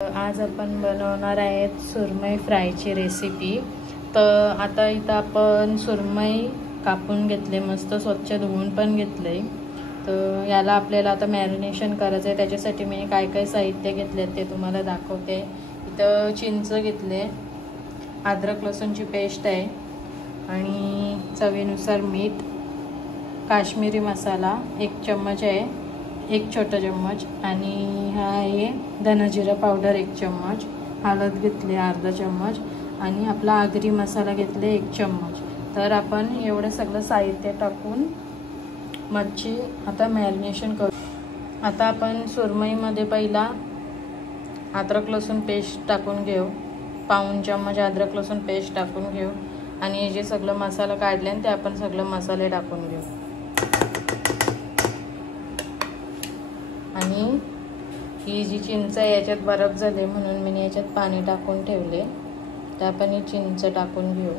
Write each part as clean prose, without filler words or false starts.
आज आपण बनवणार आहेत सुरमई फ्रायची रेसिपी। तर आता इथं आपण सुरमई कापून घेतले, मस्त स्वच्छ धुवून पण घेतले। तर याला आपल्याला आता मॅरिनेशन करायचं आहे। त्याच्यासाठी मी काय काय साहित्य घेतले ते तुम्हाला दाखवते। इथं चिंच घेतले, अद्रक लसूणची पेस्ट आहे आणि चवीनुसार मीठ, काश्मीरी मसाला 1 चम्मच आहे, 1 छोटा चम्मच, आणि हा आहे धना-जिरा पावडर 1 चम्मच, हळद घेतली अर्धा चम्मच आणि आपला आगरी मसाला घेतले 1 चम्मच। तर आपण एवढं सगळं साहित्य टाकून मच्छी आता मॅरिनेशन करू। आता आपण सुरमईमध्ये पहिला अद्रक लसूण पेस्ट टाकून घेऊ, पाऊण चम्मच अद्रक लसूण पेस्ट टाकून घेऊ आणि जे सगळं मसाला काढले ते आपण सगळं मसाले टाकून घेऊ। आणि ही जी चिंच आहे याच्यात बरफ झाले म्हणून मी याच्यात पाणी टाकून ठेवले, तर आपण ही चिंच टाकून घेऊ।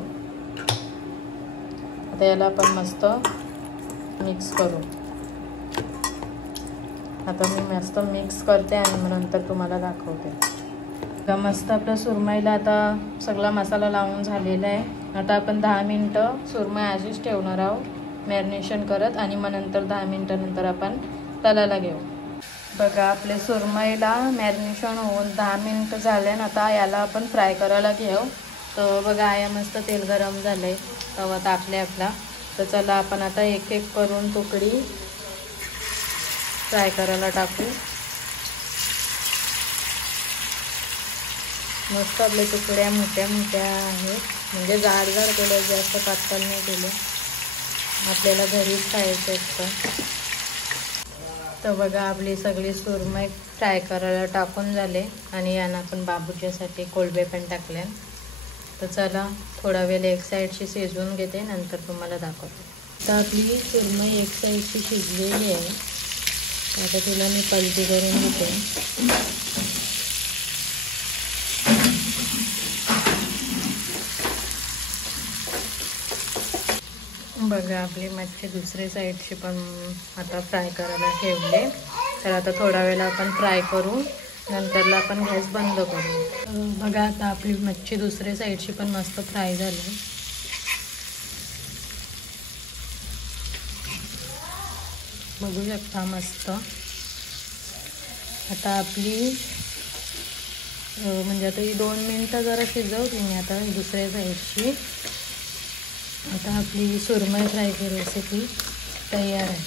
आता याला आपण मस्त मिक्स करू। आता मी मस्त मिक्स करते आणि मग नंतर तुम्हाला दाखवते। तर मस्त आपलं सुरमईला आता सगळा मसाला लावून झालेला आहे। आता आपण 10 मिनिटं सुरमई अशीच ठेवणार आहोत मॅरिनेशन करत, आणि मग नंतर 10 मिनिटानंतर आपण तलाला घेऊ। बघा आपले सुरमईला मॅरिनेशन होऊन 10 मिनिटं झाले आणि आता याला आपण फ्राय करायला घेऊ। तर बघा या मस्त तेल गरम झाले, तवा तापले आपला। तर चला आपण आता एक एक करून तुकडी फ्राय करायला टाकू। मस्त आपले तुकड्या मोठ्या मोठ्या आहेत, म्हणजे जाड जाड केलं, जास्त पातळ नाही केलं, आपल्याला घरीच खायचं असतं। तर बघा आपली सगळी सुरमई फ्राय करायला टाकून झाले आणि यानं आपण बाबूच्यासाठी कोळंबे पण टाकले। तर चला थोडा वेळ एक साईडची शिजवून घेते, नंतर तुम्हाला दाखवते। तर आपली सुरमई एक साईडची शिजलेली आहे, आता तिला मी पलटी करून घेते। बघा आपली मच्छी दुसरी साईडची पण आता फ्राय करायला ठेवले। तर आता थोडा वेळ आपण फ्राय करू, नंतरला आपण गॅस बंद करू। बघा आता आपली मच्छी दुसरी साईडची पण मस्त फ्राय झाली, बघू शकता मस्त। आता आपली म्हणजे आता ही 2 मिनिटं जरा शिजवली मी आता दुसऱ्या साईडची। आता आपली सुरमई फ्रायची रेसिपी तयार आहे।